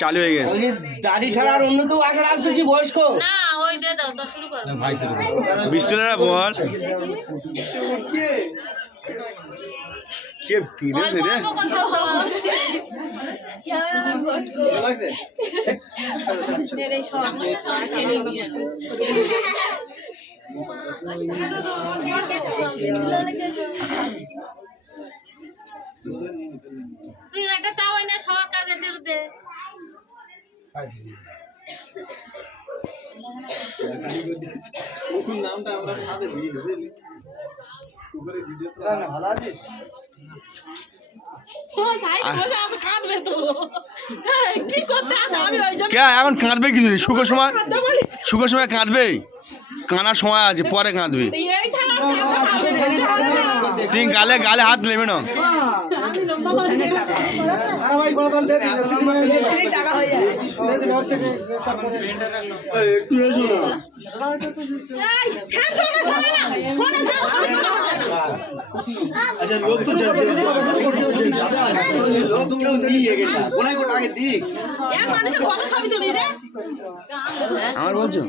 চালু হয়ে গেছে। দাদি ছাড়া আর অন্য কেউ আসার আসছে কি বয়স্ক? না ওই দে দাও তো শুরু করো। বিষ্ণুরা বল কে পিড়ে রে তুই একটা চাওয়াই না সবার কাজে দে। নামটা আমরা সাথে ভিড় বুঝলি উপরে ভিডিও তো না ভালো আছিস এখন কাঁদবে কিছু নেই, সুখের সময় কাঁদবে, কানার সময় আছে, পরে কাঁদবে। ঠিক গালে গালে হাত নেবে না। আচ্ছা লোক তো লোক কেউ নিয়ে গেছে কোনায় কোটা আগে দিক আমার বলছো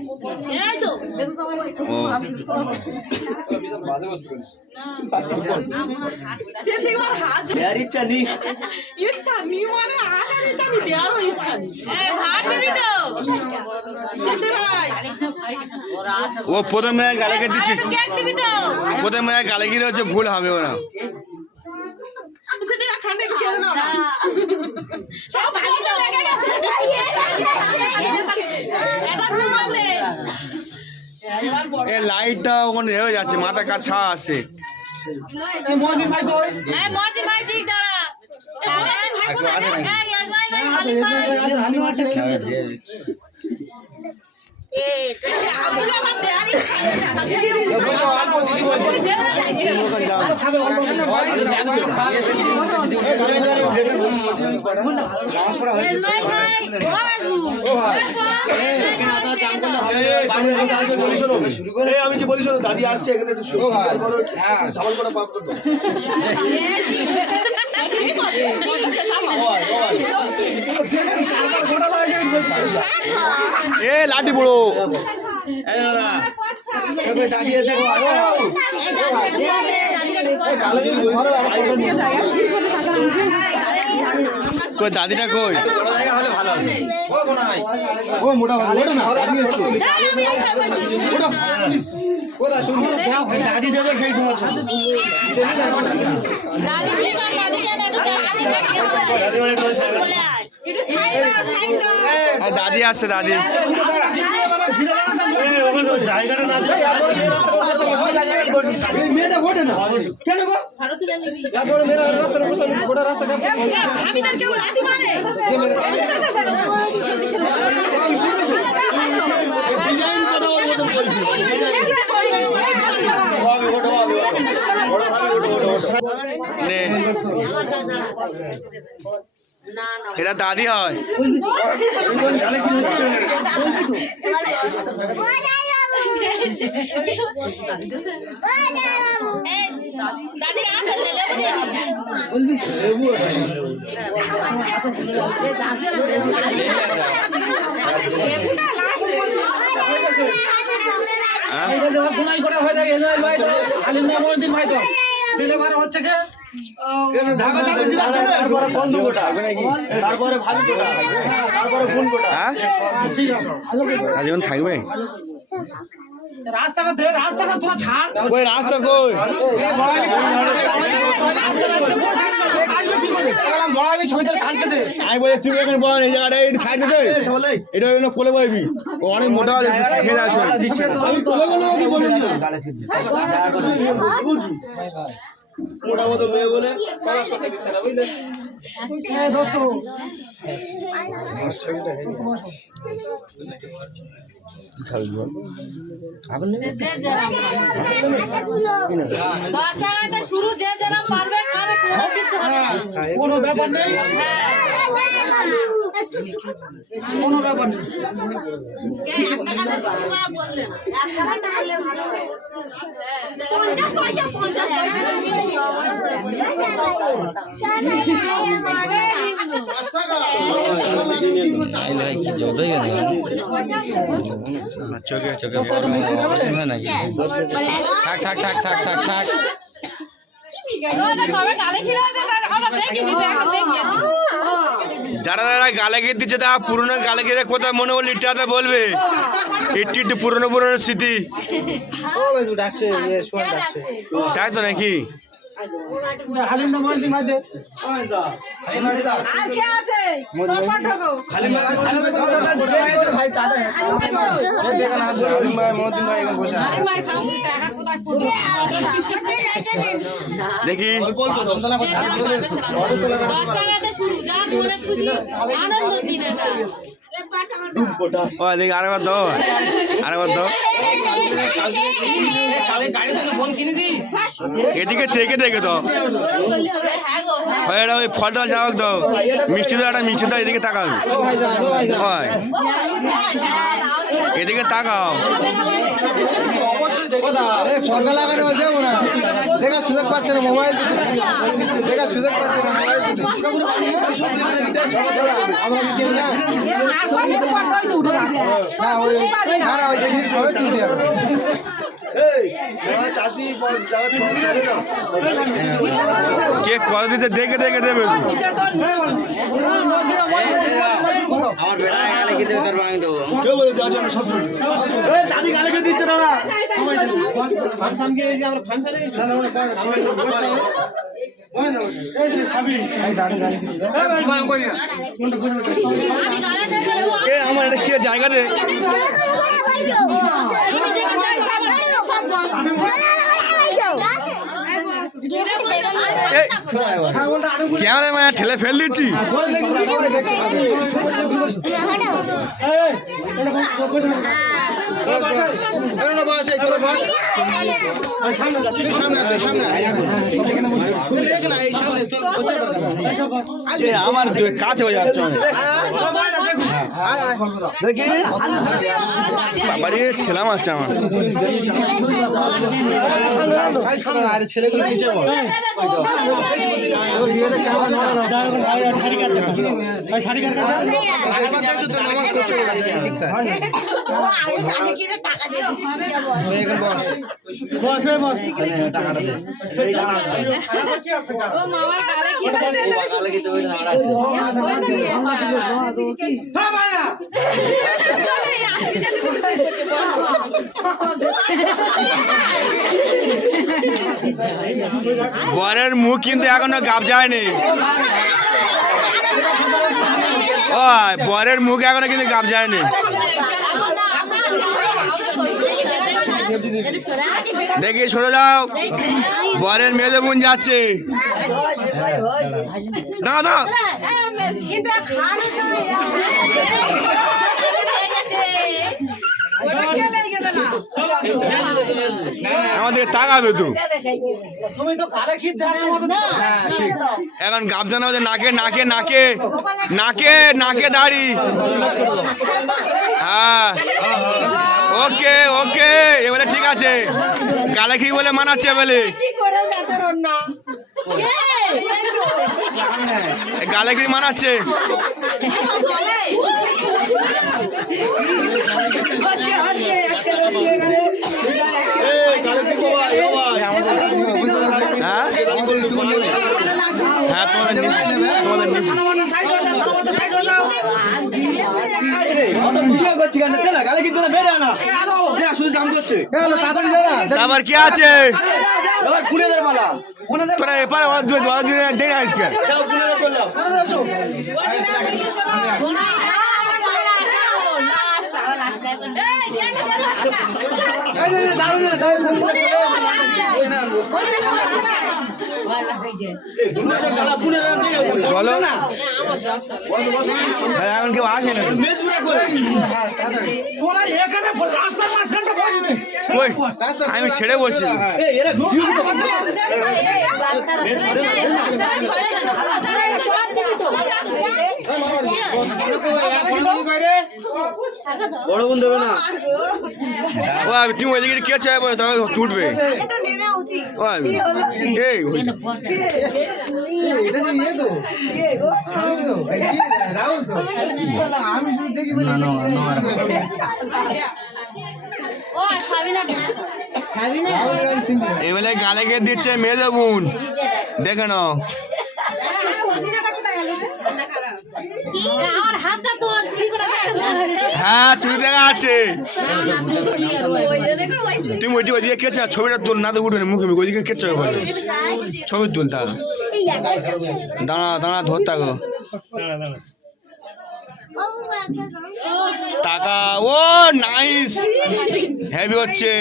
বাজে বস্তু করিস ইচ্ছা নি মানে হাত দিবি তো ও প্রথমে গালে কে দিচ্ছে, কেক দিবি তো প্রথমে গালে গিয়ে হচ্ছে ভুল হবে ওরা। এ লাইটটা ওখানে হয়ে যাচ্ছে, মাথা কার ছাড়া আসছে। মহিদিন ভাই কই মহিদিন ভাই দিক দাঁড়া হালিমাটা আমি কি বলিস দাদি আসছে এখানে একটু শুরু করো সাবান করা পাপ করতো এ লাঠি বড়ো দাদি এসে কই দাদিটা কই? ও মোটা দাদি দেবে সেই সময় দাদি আসছে, দাদি মেয়েটা ভোটে না কেন গো এটা দাদি হয়। তারপরে ভালো তারপরে ফোন কোটা ঠিক আছে আজীবন থাকবে। রাস্তাটা দে, রাস্তাটা তোরা ছাড়। কই রাস্তা কই? আমি বলি তুই এখানে বল, এই জায়গাটা এই সাইডে দে, এটা হলো কোলে বইবি, ও অনেক মোটা খেয়ে আসবে। আমি কোলে কোলে কি বলি মোটা মতো মেয়ে বলে প্রকাশ করতে দিচ্ছে না বুঝলে দোস্ত শুরু যে যারা পারবে কোনো ব্যাপার নেই কোনো ব্যাপার নেই চোখে নাকি থাক কবে গালে খিলে আছে আমরা দেখিনি এখন দেখি যারা যারা গালে গিয়ে দিচ্ছে তা পুরনো গালে গিয়ে কোথায় মনে হলো ইটাতে বলবে একটু একটু পুরনো পুরনো স্মৃতি তাই তো নাকি দেখি 10 টাকাতে শুরু যার মনে খুশি আনন্দ দিন এটা ও দেখি আরেকবার দাও এদিকে থেকে দেখে তো ওই ফলটা যাও তো মিষ্টি দাও একটা মিষ্টি দাও এদিকে তাকাও হয় এদিকে তাকাও ফর্দা লাগানো যাবো না দেখার সুযোগ পাচ্ছে না মোবাইল দেখার সুযোগ পাচ্ছে না মোবাইল সবাই তুলতে হবে চাষি কে কত দিতে দেখে দেখে দেবে আমার বেড়া গেলে কি দেবে তোর ভাঙি দেবো দাদি গালে দিচ্ছে না আমার এটা কি জায়গা রে কেন মানে ঠেলে ফেল দিচ্ছি আমার কাছে হয়ে যাচ্ছে দেখি বাবারে ঠেলা মারছে আমার আরে ছেলেগুলো নিচে বল ও মামার গালে কি গালে কি দেবে না বরের মুখ কিন্তু এখনো গাব যায়নি ও বরের মুখ এখনো কিন্তু গাব যায়নি দেখি সরে যাও বরের মেয়ে বোন যাচ্ছে দাদা আমাদের তাকাবে তো তুমি তো কালে খিদ এখন গাবজানা হচ্ছে নাকে নাকে নাকে নাকে নাকে দাড়ি হ্যাঁ ওকে ওকে এবারে ঠিক আছে গালে কি বলে মানাচ্ছে বলে গালে কি মানাচ্ছে হ্যাঁ হ্যাঁ তোমাদের আবার কি আছে তোরা এপারে দেরি আজকে বলো এখন কেউ আসে না আমি ছেড়ে বসছি বড় বোন দেবে না তুমি ওইদিকে কে চাই বলে তবে টুটবে এই এবারে গালে গিয়ে দিচ্ছে মেয়ে বোন দেখে নাও হ্যাঁ চুরি দেখা আছে তুমি ওইদিকে কে চাও ছবিটা তোল না তো উঠবে মুখে মুখে ওইদিকে কে চাও বলে ছবি তুল তা দাঁড়া দাঁড়া ধর থাকো টাকা ও নাইস হেভি হচ্ছে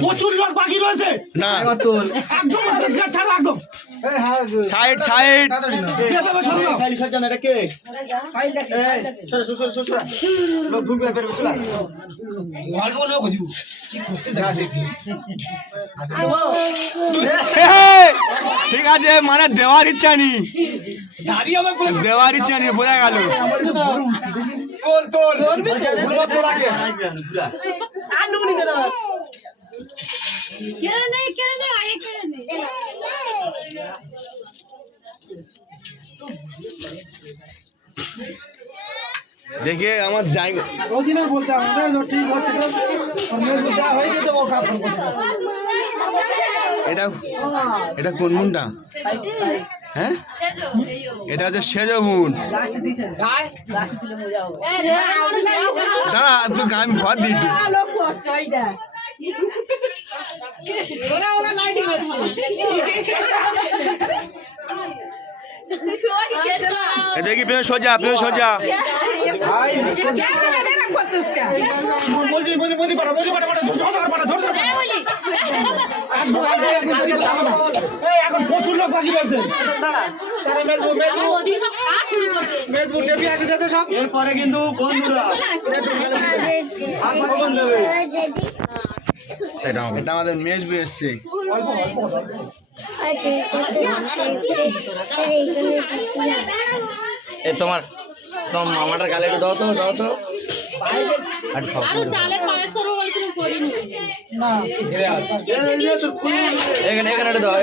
প্রচুর লোক বাকি রয়েছে না একদম সাইড সাইড ঠিক আছে মানে দেওয়ার ইচ্ছা নি দেওয়ার ইচ্ছা নি বোঝা গেল দেখে আমার জায়গা এটা এটা কোন মুনটা হ্যাঁ এটা হচ্ছে সেজ মুন দাঁড়া তো আমি ভর দিই দেখি পেয়ে সোজা এখন প্রচুর লোক বাকি রয়েছে এরপরে কিন্তু বন্ধুরা এটা আমাদের মেজ বি এসছে এ তোমার মামাটার গালে একটু দাও তো আরো চালের পায়েস করবো বলছিলাম করিনি এখানে একটু দাও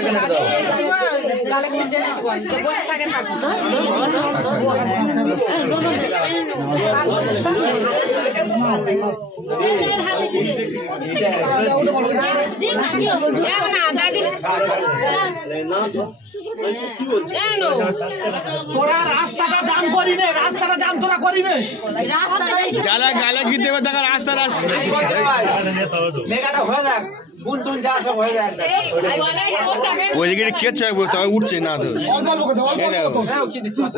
তোরা রাস্তাটা জাম করিবে রাস্তাটা জাম তোরা করিবে যারা গালে কি দেবে দেখা রাস্তা মেগাটা হয়ে যাক বুন টুন যা সব হয়ে যাক ওইদিকে কে চাই বসে তবে উঠছে না তো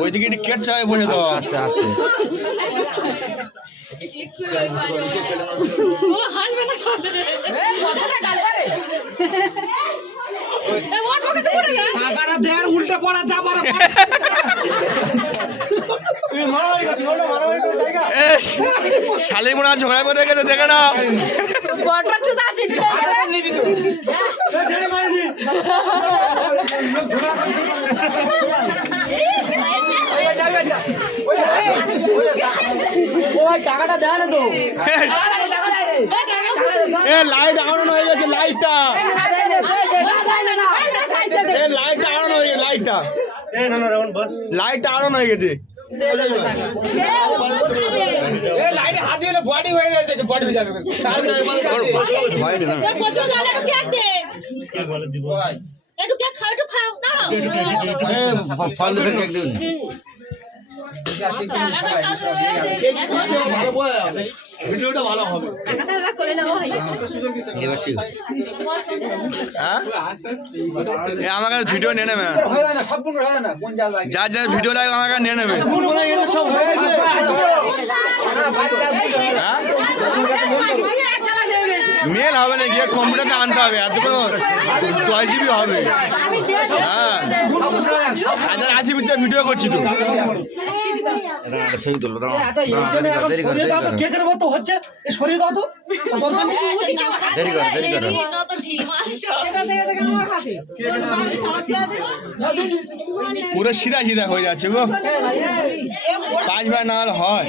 ওইদিকে কে চাই বসে তো আস্তে আস্তে ও হাসবে না টাকাটা দেয়ার উল্টে পড়া যা পারে শালি মনে হয় ঝগড়া করে গেছে দেখে না টাকাটা দেয় না তো লাইট আড়ানো হয়ে গেছে লাইটটা লাইটটা আড়ানো হয়ে গেছে লাইটটা আড়ানো হয়ে গেছে হাত দিয়ে বডি হয়ে গেছে বডি হয়ে যাবে একটু কেক খাও একটু খাও দাও ফল দেবে কেক দিন ভিডিওটা ভালো হবে এবার ঠিক হ্যাঁ আমার কাছে ভিডিও নিয়ে নেবে যার যার ভিডিও লাগবে আমার কাছে নিয়ে নেবে সব হয়ে গেছে হ্যাঁ মেল হবে না, গিয়ে কম্পিউটারটা আনতে হবে, এত কোনো 10 GB হবে। হ্যাঁ 1080 পিক্সেল ভিডিও করছি তো। ছবি তুলবো আচ্ছা দেরি করে কেকের মতো হচ্ছে এই সরিয়ে দাও তো দরকার নেই। দেরি করে পুরো সিধা সিধা হয়ে যাচ্ছে গো, 5 বার না হলে হয়।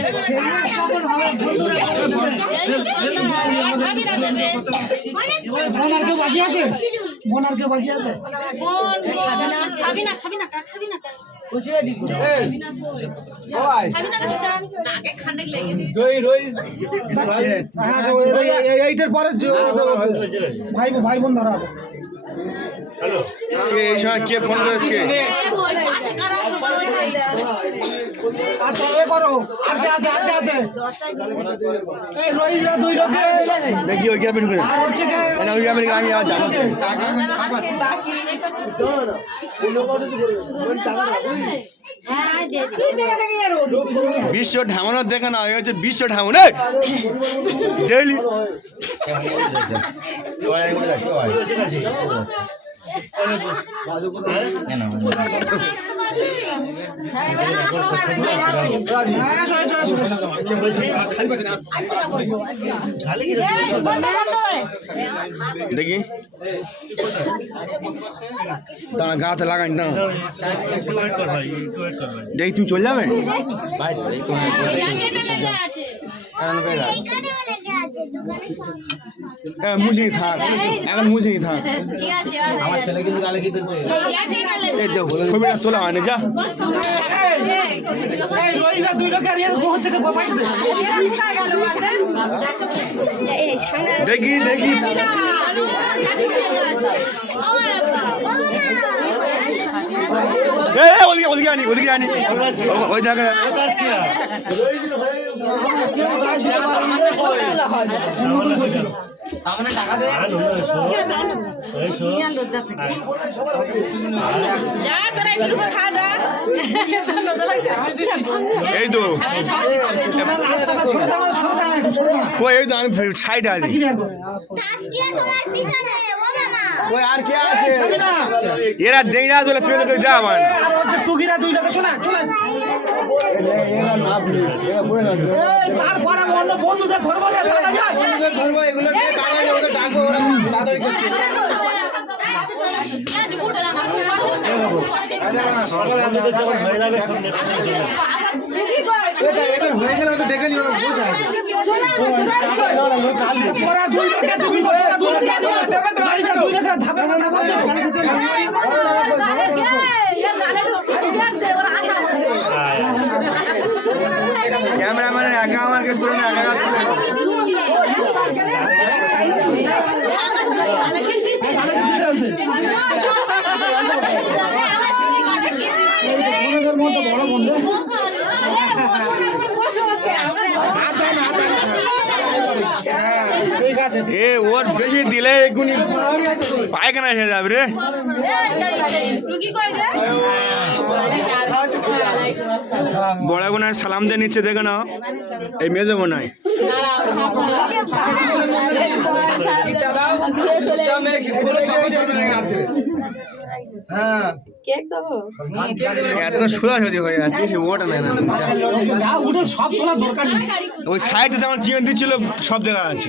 বোন আর কেউ বাকি আছে? বোন আর কেউ বাকি আছে? এইটার পরে ভাই বোন ধরা হবে। এই সময় কে ফোন করেছে? আচ্ছা এ করো, আগে আছে এই রোহিতরা 2 লোকে দেখি ওই গ্যাপে ঢুকে, আর হচ্ছে কি মানে ওই গ্যাপে আমি আর জানি না। বিশ্ব ঢামানোর দেখে না, হচ্ছে বিশ্ব ঢামনে ডেইলি। দেখি দাঁড়া, গাতে লাগাই না, দেখি তুমি চলে যাবে। মুছিনি থাক, এখন মুছিনি থাক। আমার ছেলে কিন্তু গালে কি তুলছে? এই দেখো ছবিটা তোলা হয়নি, যা এই রোহিতরা 2 লোকে আর এর গোহ থেকে পাঠাইছে। দেখি ওদিকে আনি ওই জায়গায়। এই তো কই, এই তো আমি সাইডে আছি। ওই আর কে আছে? এরা দেই না চলে তুই তো যা আমার টুকিরা 2 লোকে চলে তারপরে অন্য বন্ধুদের ধরবো এগুলো নিয়ে কামাই ওদের ডাকবো, ওরা তাড়াতাড়ি করছে। হয়ে গেলে ওদের ডেকে নিয়ে ওরা বসে আছে। ওরা 2 লোকে তুমি ওরা 2 লোকে ধাপে ক্যামেরাম্যান একা আমাকে তুলে না, একা বড় বন্ধু এ ওর বেশি দিলে এক্ষুনি পায়খানা এসে যাবে রে। বড় বোনায় সালাম দিয়ে নিচ্ছে, দেখে নাও। এই মেজো বোনায় এত সোজাসুজি হয়ে যাচ্ছে, সে ওটা নেয় না। সব তোলা দরকার নেই, ওই সাইডে যেমন চিকেন দিচ্ছিল সব জায়গা আছে।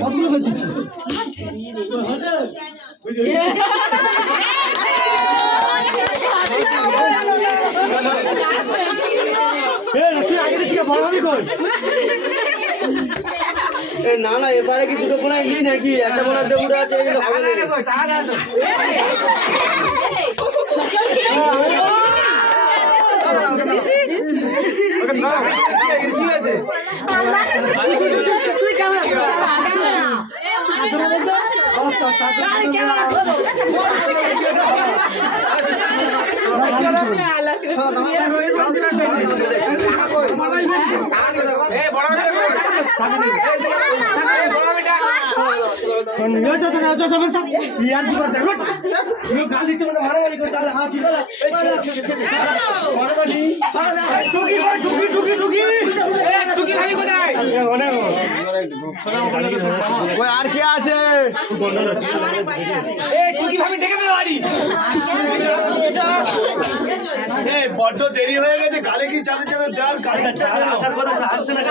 না এবারে কি 2টো বোনাই নেই নাকি? একটা বোনার দেবুড়ে আছে, এগুলো হবে না। আর কে আছে? বড্ড দেরি হয়ে গেছে, কালে কি চালে চালে দেওয়ার আসার কথা আসছে না।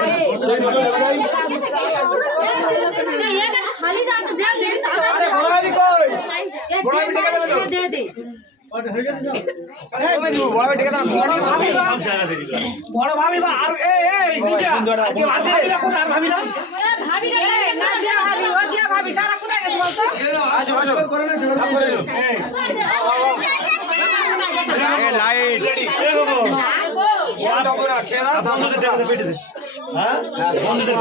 খালি দাঁড়াতে দে দে বড় ভাবি বা আর ভাবি না ভাবি না যা ভাবি ও যা ভাবি তারা কোথায় গেছে বলতো আসো আসো করে না ছেলে করে লো এই লাইট রেডি এ গো বড় করে খেলা বন্ধুদের টাকা পেটে দে হ্যাঁ বন্ধুদের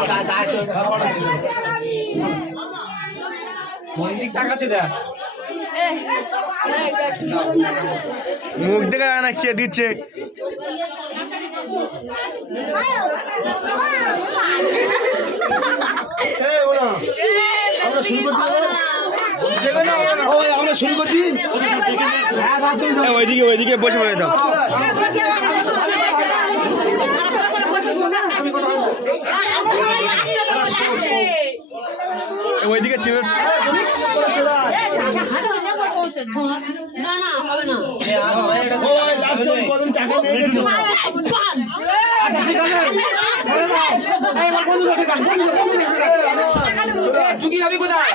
বন্ধুদের টাকা আছে দে মুখ দেখে না কে দিচ্ছে আমরা শুরু করছি ওইদিকে ওইদিকে বসে পড়ে দাও ওইদিকে চেপে না না হবে না কত টাকা নিয়ে গেছো টুকি ভাবি কোথায়?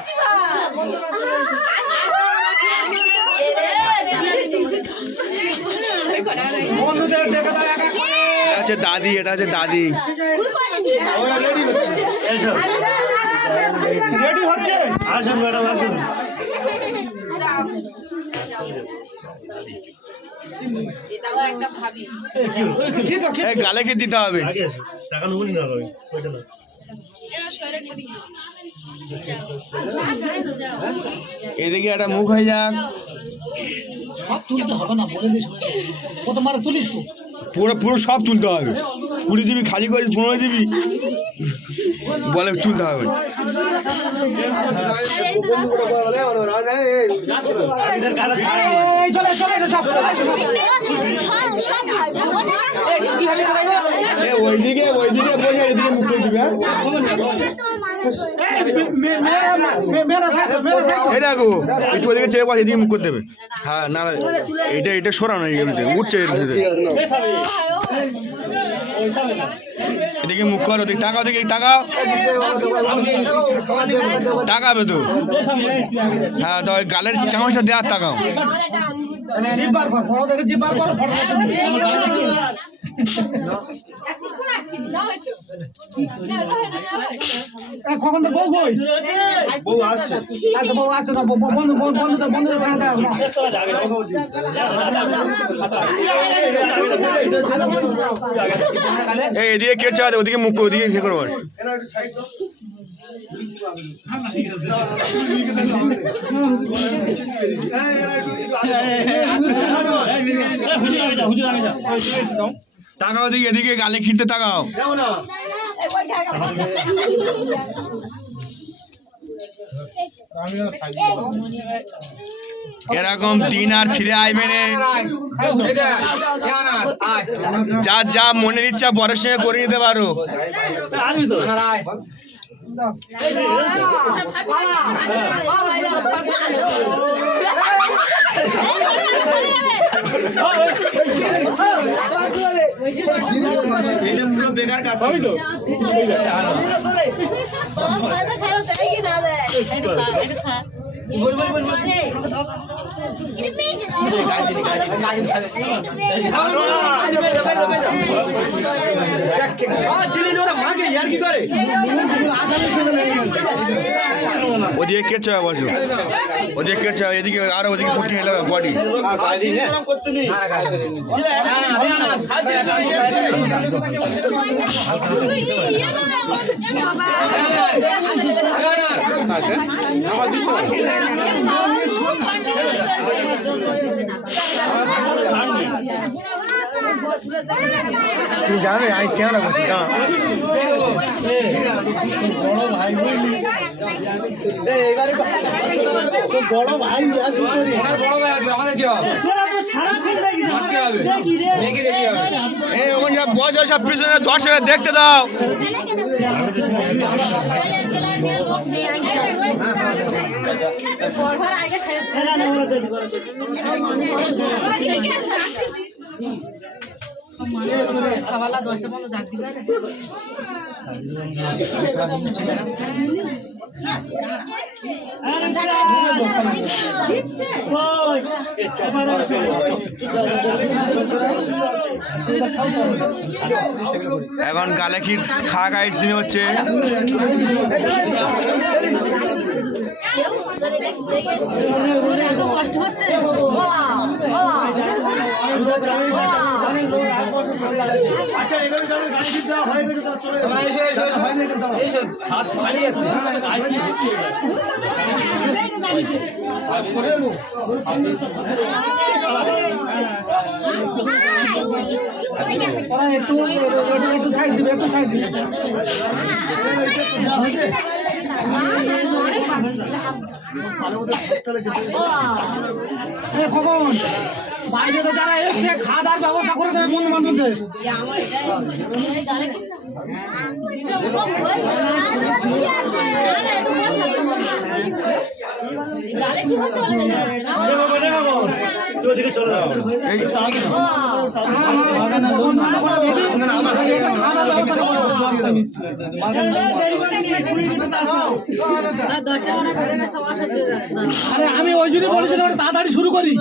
হচ্ছে দাদি, এটা হচ্ছে দাদি। রেডি হচ্ছে, আসুন ম্যাডাম আসুন। গালে কি দিতে হবে? টাকা নেবো না ওইটা না। এদিকে একটা মুখ হয়ে যাক। সব তুলতে হবে না, বলে দিস কত মারে তুলিস তো পুরো পুরো সব তুলতে হবে। 20 দিবি খালি করে 15 দিবি বলে তুলতে হবে। ওইদিকে ওইদিকে বসে এদিকে মুখ করে দিবি। এই দেখো একটু ওদিকে চেয়ে বসে এদিকে মুখ করে দেবে। হ্যাঁ না এটা এটা সরানো উঠছে এদিকে মুখ করো, ওদিকে তাকাও, ওদিকে তাকাও, তাকাবে তো। হ্যাঁ তো ওই গালের চামচটা দেওয়ার তাকাও। কখন তো বউ কই? বউ আসছে, বউ আসছে না, বন্ধুদের এই এদিকে কে চায় ওদিকে মুখ ওদিকে ইয়ে করবো। তাকাও দিকে এদিকে গালে খিরতে তাকাও। এরকম দিন আর ফিরে আইবে না। যার যা মনের ইচ্ছা পরের সঙ্গে করে নিতে পারো। বেকার কাজ ওদিকে কে চায় বসো, ওদিকে কে চায় এদিকে আরো ওদিকে ফুটিয়ে এলো বডি। তুই জানে আমি কেন বলছি না বড় ভাই বুঝলি তোর বড় ভাই বড় ভাই আছে আমাদের কি হবে মারতে হবে দেখে দেখতে হবে এই ওখানে যা বয়স হয় সব পিছনে দর্শক দেখতে দাও খাওয়ালা 10টা পর্যন্ত ডাক দিবে এখন গালে কি খা খাই সিনে হচ্ছে এত কষ্ট হচ্ছে আচ্ছা এখানে যারা গাড়ি দিতে দেওয়া হয়ে গেছে তারা চলে তোমরা এসো এসো এসো হাত খালি আছে তোরা একটু সাইড দিবে একটু সাইড দিবে কখন বাইরে তো যারা এসছে খাওয়া দাওয়ার ব্যবস্থা করে দেবে বন্ধু বান্ধবদের গালে কি হচ্ছে ওদিকে চলে যাও এই আরে আমি ওই জন্য বলেছিলাম তাড়াতাড়ি শুরু করি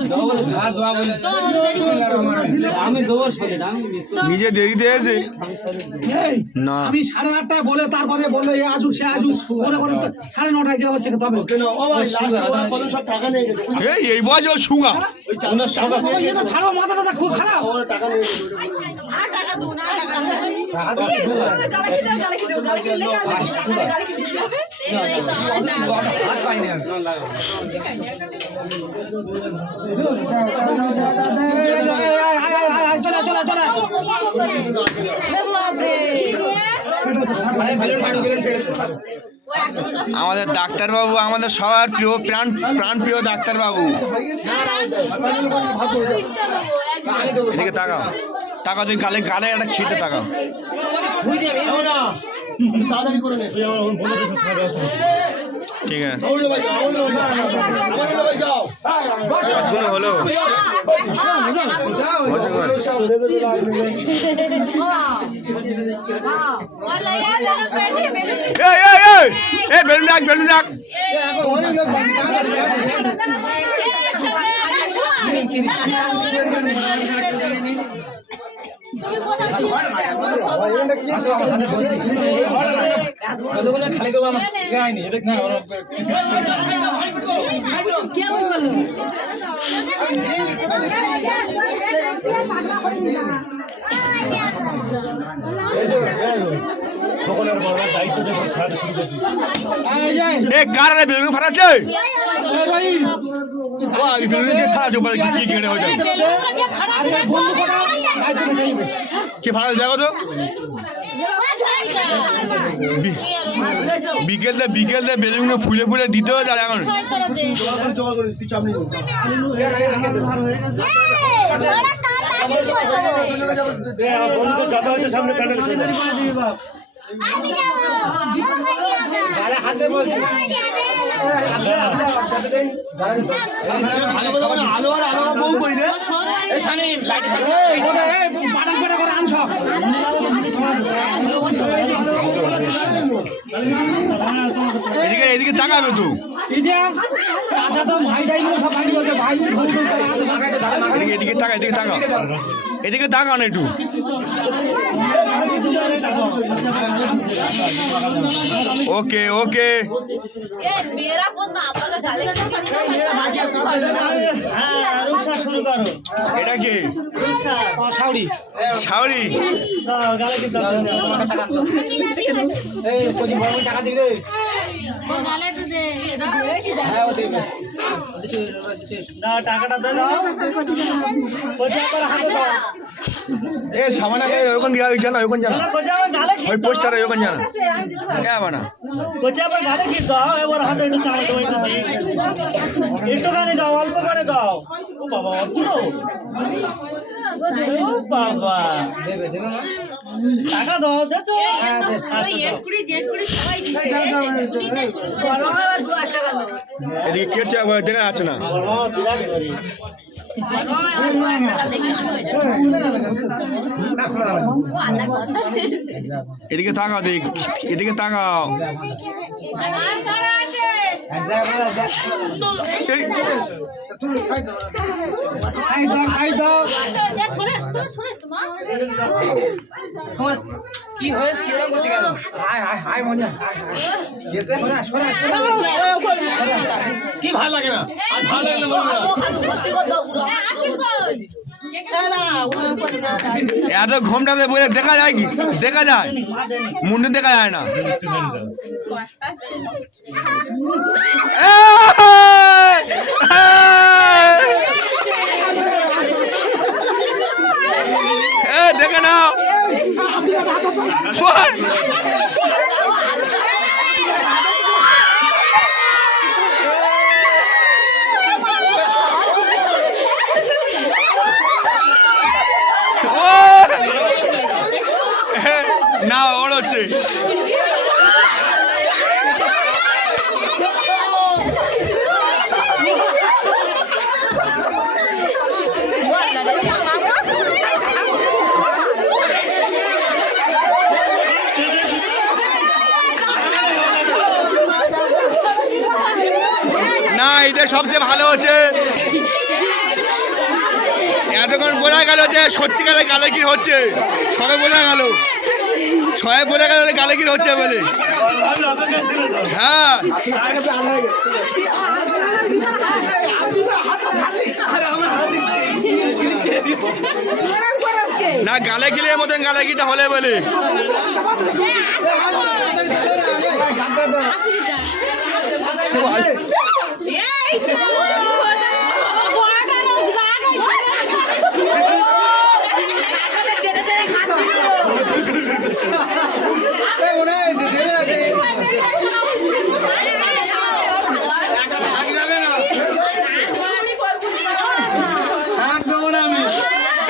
আমি দেবো শরীর আমি নিজে দেরিতে এসে এই, না আমি 8:30টায় বলে তারপরে বললো এ আসুক সে আসুক করে করে 9:30টায় গিয়ে হচ্ছে তবে ও ভাই লাস্ট ওরা কত সব টাকা নিয়ে গেছে এই বয়স ও সুগা ওই চাঁদার টাকা বাবা, এ তো ছাড়ো মাথাটা খুব খারাপ ওরা টাকা নিয়ে গেছে আর টাকা দু না টাকা গালে কি দাও গালে কি লেখা আছে গালে কি দিতে হবে হাত পাইনি আমি চলে চলে চলে আরে বেলুন মারো বেলুন ফেড়ে আমাদের ডাক্তারবাবু আমাদের সবার প্রিয় প্রাণ প্রিয় ডাক্তারবাবু এদিকে তাকাও তাকাও তুই গালে গালে একটা খেতে তাকাও যাও না তাড়াতাড়ি করে নে তুই আমার বলে দে সব খাওয়া ঠিক আছে ওরে ভাই যাও ওরে ভাই যাও কতগুলো হলো হচ্ছে কয়? এই বেলুন রাখ বেলুন রাখ কতগুলো খালি করবো আমার গায়নি এটা কি সকলের বড় দায়িত্ব দেখে খাওয়া শুরু করতে এ কার রে বেলুন ফাটাচ্ছে ও আমি বেলুন কে ফাটাচ্ছে বলে কি কেড়ে হয়ে যায় কি ফাটাচ্ছে দেখো তো বিকেল বেলুন ফুলে ফুলে দিতে হয় আর এখন জমা করে তুই চামড়ি বন্ধুদের যাতা হচ্ছে সামনে প্যান্ডেল আলো আর আলো বউ করি রে বাটার পেটা করে আনছ এদিকে এদিকে তাকাবে তো এই যে আচ্ছা তো ভাইটাই সব ভাই বলছে ভাই এদিকে তাকা এদিকে তাকাও এদিকে তাকাও না একটু ওকে ওকে मेरा फोन ना आपका गाले রুকসা শুরু করো এটা কি রুকসা সাউরি শাওরি গালে কিন্তু এই কোজি বড় টাকা দিবি রে गाले হ্যাঁ ও দেবে না টাকাটা দে দাও পয়সা করে হাতে দাও এ সামান্য ওরকম দিয়া হয়েছে না ওরকম জানা পয়সা আমার গালে ওই পোস্টারে ওরকম জানা হ্যাঁ বানা পয়সা আমার গালে কি দাও এবার হাতে একটু চাল দাও একটু গানে দাও অল্প করে দাও ও বাবা অল্প ও বাবা দেবে দেবে না টাকা দাও দেখো এদিকে কে দেখা যাচ্ছে না বিরাট করি এদিকে তাকাও দেখ এদিকে তাকাও তোমার কি হয়েছে কি রকম করছে কেন কি ভালো লাগে না আর ভালো লাগলে এত ঘুমটাতে বলে দেখা যায় কি দেখা যায় মুন্ডে দেখা যায় না দেখে নাও না ওর হচ্ছে না এটা সবচেয়ে ভালো হচ্ছে এতক্ষণ বোঝা গেল যে সত্যিকারে গালেগির হচ্ছে সবাই বোঝা গেল সবাই বোঝা গেল গালেগির হচ্ছে বলে হ্যাঁ না গালে গিলের মতন গালেগিটা হলে বলে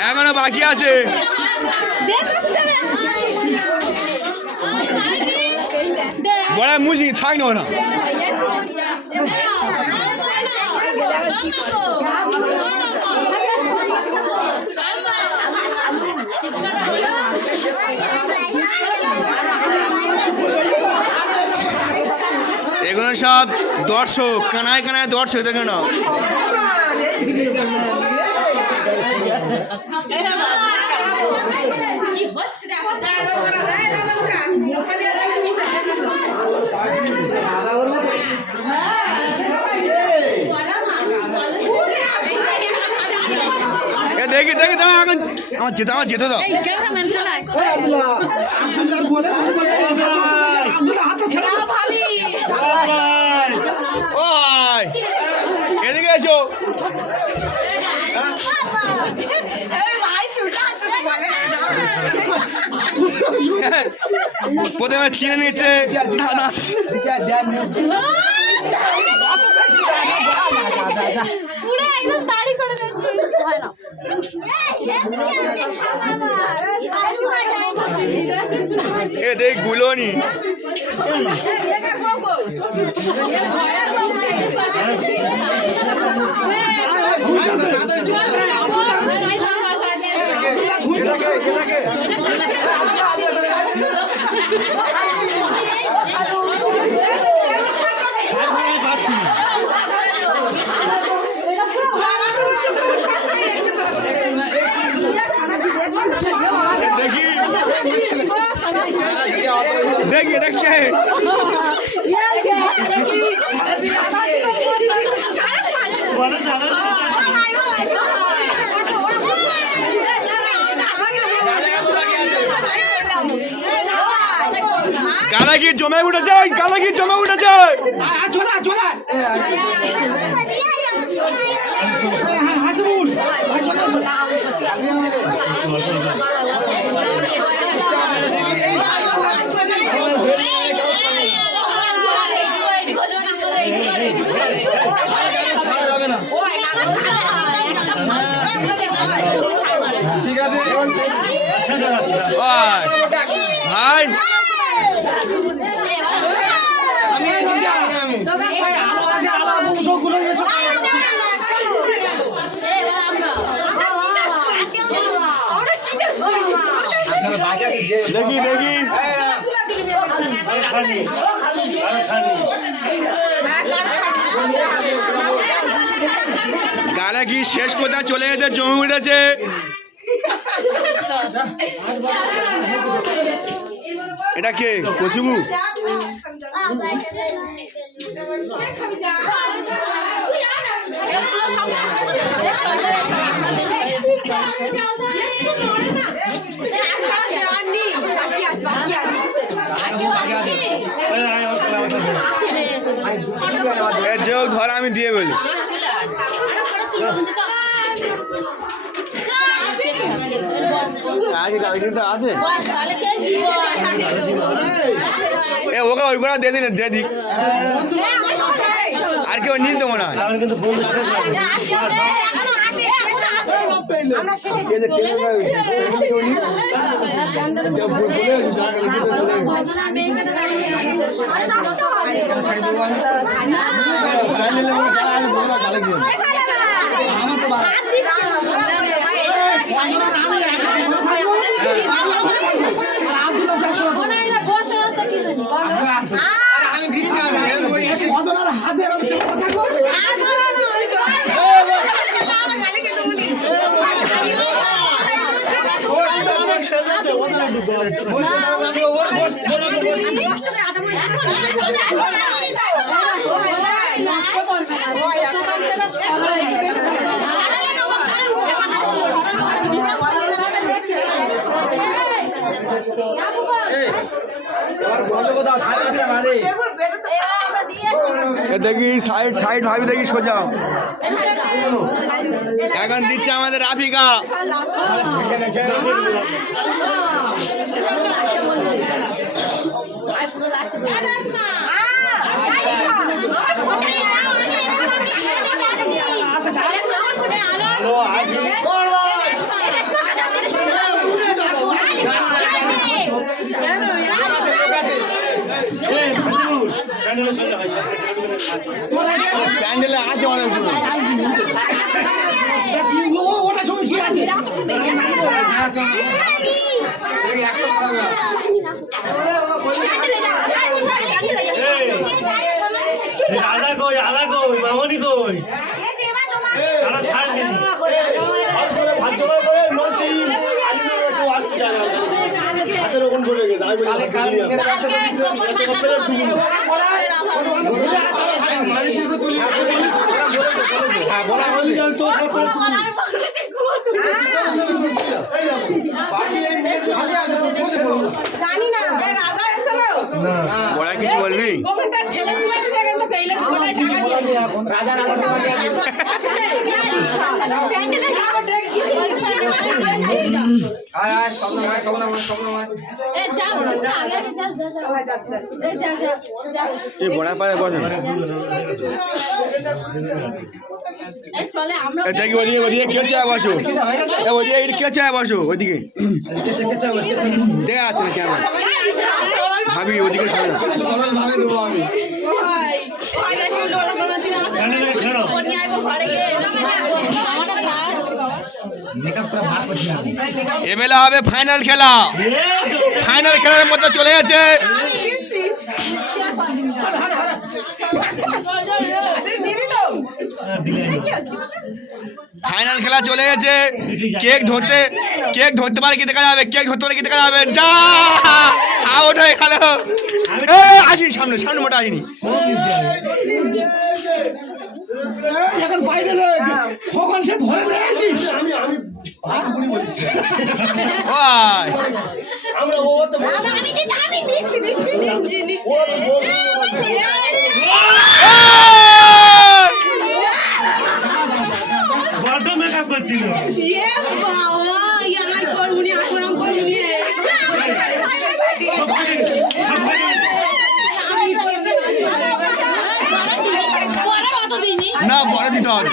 এখনো বাকি আছে বড় মুসি থাক না এগুলো সব দর্শক কানায় কানায় দর্শক দেখে না দেখি দেখি তুমি এখন আমার যেতে দাও এদিকে এসো প্রথমে চিনে নিচ্ছে দাদা এ দেখ গুলোনি देखिए देखिए গালা কি জমে উঠেছে, গালা কি জমে উঠেছে। ঠিক আছে ভাই দেখি দেখি গালা কি শেষ কোথায় চলে যেতে জমে উঠেছে। এটা কে কচুবু? যোগ ধর আমি দিয়ে বলি ওকে ওই করে দিয়ে দিন দিয়ে দিক আর কেউ নিয়ে দেবো না। আমি দিচ্ছি দেখি সাইড সাইড ভাবি দেখি সোজা এখন দিচ্ছে আমাদের রাফিকা। প্যান্ডেলে আছে অনেক ওটা সময় কি আছে আলা কই মামনি কই তারা ছাড় নি আসলে ভাত জমা করে নসিম আলী কেউ আসতে চায় না হাতের ওখান বলে গেছে আমি বলি মানুষকে তুলি হ্যাঁ বলা হলি তো সব জানি না রাজা এসেলো বড়া কিছু বলবি রাজা রাজা বড়া পায় দেখি ওদিকে ওদিকে কে চায় বসো ওদিকে কে চায় বসো ওদিকে দেখা যাচ্ছে না কেমন ভাবি ওদিকে ভাবে দেবো আমি এমএলএ হবে ফাইনাল খেলা, ফাইনাল খেলার মধ্যে চলে গেছে। ফাইনাল খেলা চলে গেছে। কেক ধরতে পারে কি দেখা যাবে, কেক ধরতে পারে কি দেখা যাবে। যা আউট হয়ে গেল। আসিনি সামনে সামনে মোটা আসিনি। এখন বাইরে কখন সে ধরে নিয়েছি আমি আমরা ও তো বড্ড মেকআপ করছিল না বড় দিতে হবে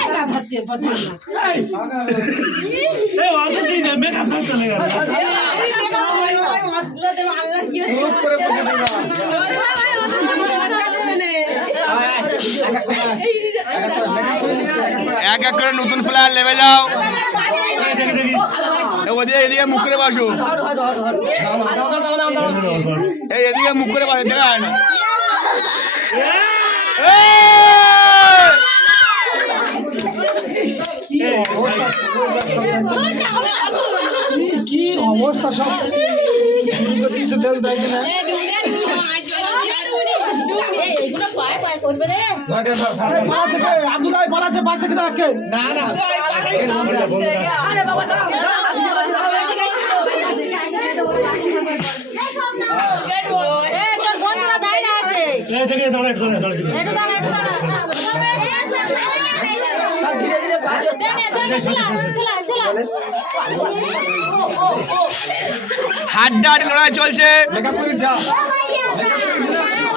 মেকআপ সব চলে গেল গ্রুপ করে বসে দিবা এক এক করে নতুন প্লেয়ার নেমে যাও ওদিকে এদিকে মুখ করে বসো এই এদিকে মুখ করে বসো দেখা হয় না কি অবস্থা সব কিছু দেখ দেখি না আব্দুল পালাচ্ছে পাশ থেকে তাকে না না হাড্ডাহাড্ডি লড়াই চলছে মেকআপ করে যা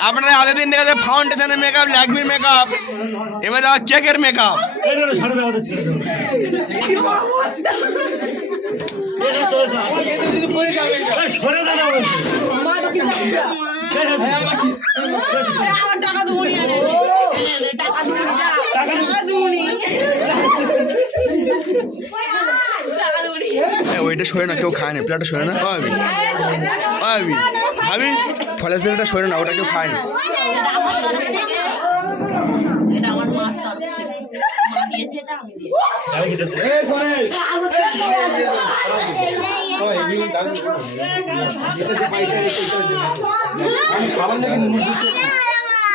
আপনারা আগের দিন দেখেছে ফাউন্ডেশনের মেকআপ ল্যাকমির মেকআপ এবার দেওয়া কেকের মেকআপ ওইটা সরে না কেউ খায় না প্লেটটা সরে না ভাবি ভাবি ভাবি ফলের প্লেটটা সরে না ওটা কেউ খায় না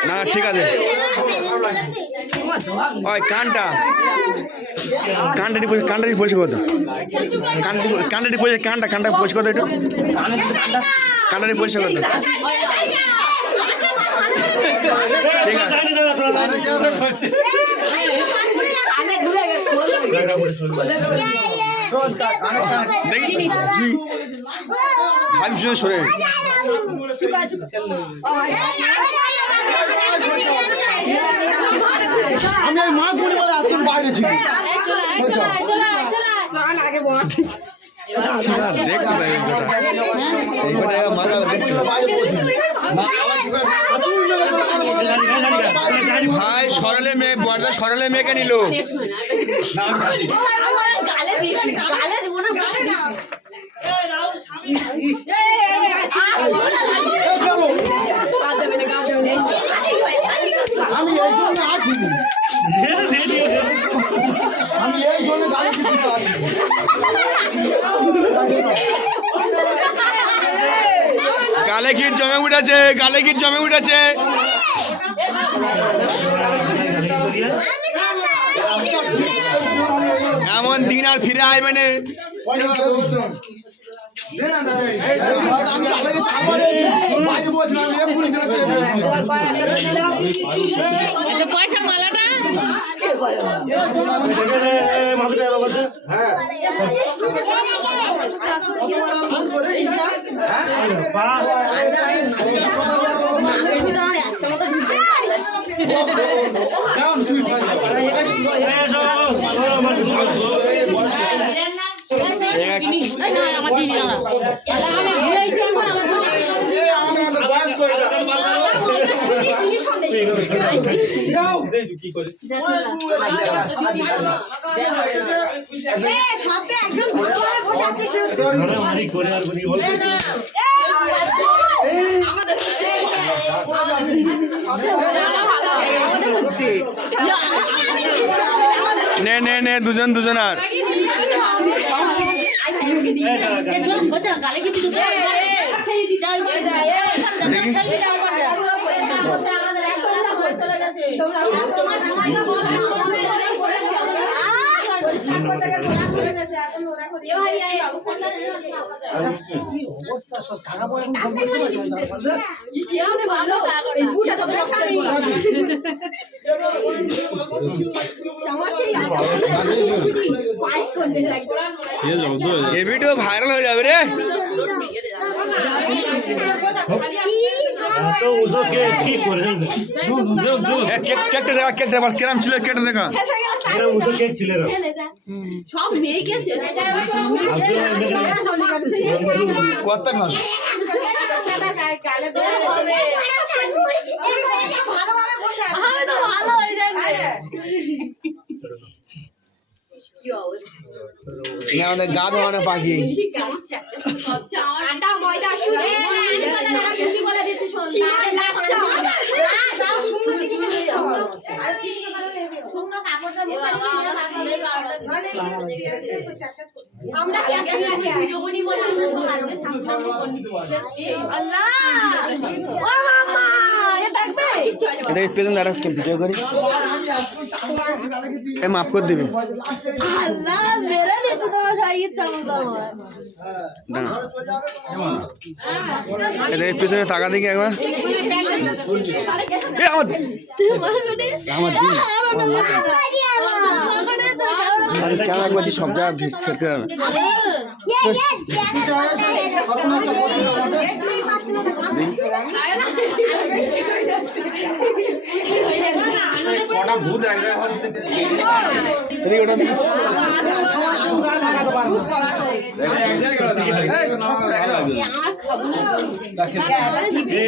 না ঠিক আছে ওই কানটা কানটা পরিষ্কার করতো কানটা পরিষ্কার কানটা পরিষ্কার করতো একটু কানটা পরিষ্কার করতো ঠিক আছে দেখি খালি সরে আমি ওই মাছ ধরে বলে আজকে বাইরে ছিল দেখতে ভাই সরলে মেয়ে বর্দা সরলে মেয়েকে নিল আমি এই জন্য আসিনি আমি এই জন্য গাড়ি শিখতে আসিনি গালে কি জমে উঠেছে গালে কি জমে উঠেছে এমন দিন আর ফিরে আসবে না পয়সা মালাটা আমার দিদি নে নে নে দুজন দুজন আর গালে কিছু ये वीडियो वायरल हो जाए रे তো ওসব কি করে কেকটা দেখা কেকটা বল কিরম ছিল কেকটা দেখা এরা ওসব কে ছিল রে সব মেয়েকে শেষ কত মাস ভালো হয়ে যাবে না অনেক গা ধোয়ানো পাখি আটা ময়দা সুজি বলে দিচ্ছি শুকনো কাপড়টা আমরা ভিডিওনি বলে আল্লাহ ও মামা এটা দেখবে এটা পেছন দাঁড়া ভিডিও করি এ মাফ করে দিবি আল্লাহ মেরে নিতে তোমার খাইয়ে চামড়া দাঁড়া এটা পেছনে টাকা দেখি একবার এ আমার আমার দিন আরে কেন একবার সব জায়গায় ভিজ খেতে হবে কটা ভূত এক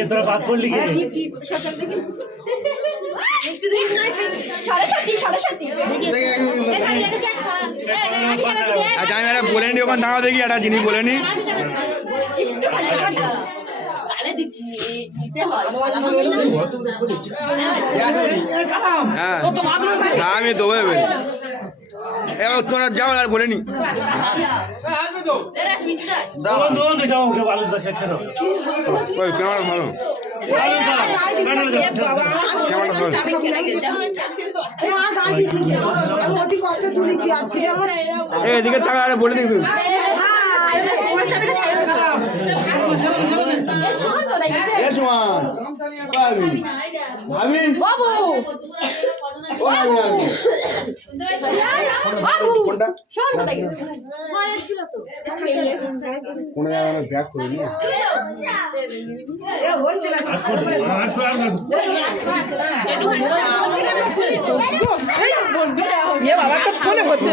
তোরা বাদ পড়লি কি জানি না বলেনি ওখানে দাঁড়া দেখি একটা জিনিস বলেনি হ্যাঁ আমি দেবো এবার তোমরা যাও আর বলেনি যাও ওকে ভালো দেখে খেলো ক্যামেরা ভালো এদিকে টাকা আরে বলে দিবি কোন জায়গায় ব্যাগ করিনি বাবা তো ফোনে করতে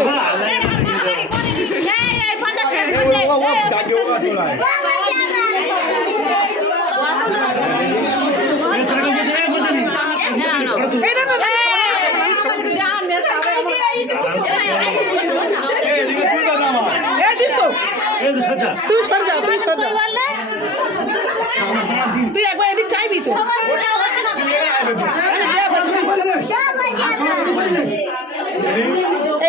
তুই সর যাও তুই সর যাও তুই একবার এদিক চাইবি তো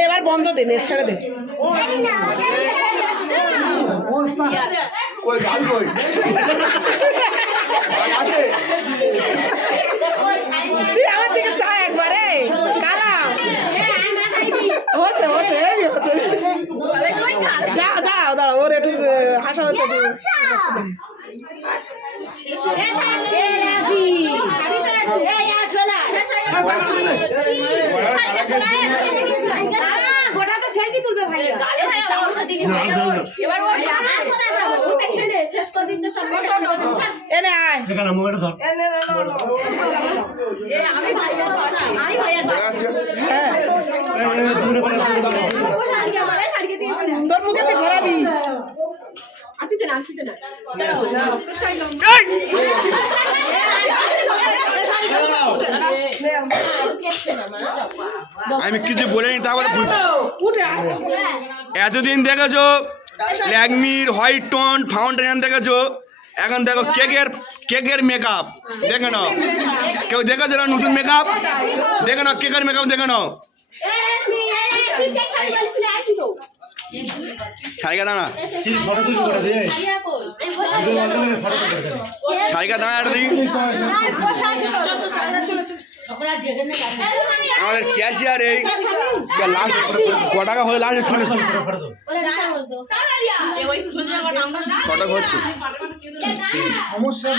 এবার বন্ধ দে নে ছেড়ে দে তুই আমার দিকে চা একবারে কালা হচ্ছে হচ্ছে হচ্ছে দাঁড়াও দাঁড়াও ওর একটু হাসা হচ্ছে গোটা তো সেলফি তুলবে ভাই শেষ করে দিতে সব এনে আয় এখানে মোবাইল ধর আমি ভাইয়া তোর মুখে ঘোরাবি আমি কিছু বলিনি তারপরে উঠে এতদিন দেখেছো ল্যাকমির হোয়াইট টোন ফাউন্ডেশন দেখেছো এখন দেখো কেকের মেকআপ দেখে নাও কেউ দেখেছো না নতুন মেকআপ দেখে নাও কেকের মেকআপ দেখে নাও সারিকা দাঁড়া সারিকা দাঁড়া একটা দিই আমাদের ক্যাশিয়ার এই লাস্ট ক টাকা হয়ে লাস্ট তুলে কটা হচ্ছে সমস্যা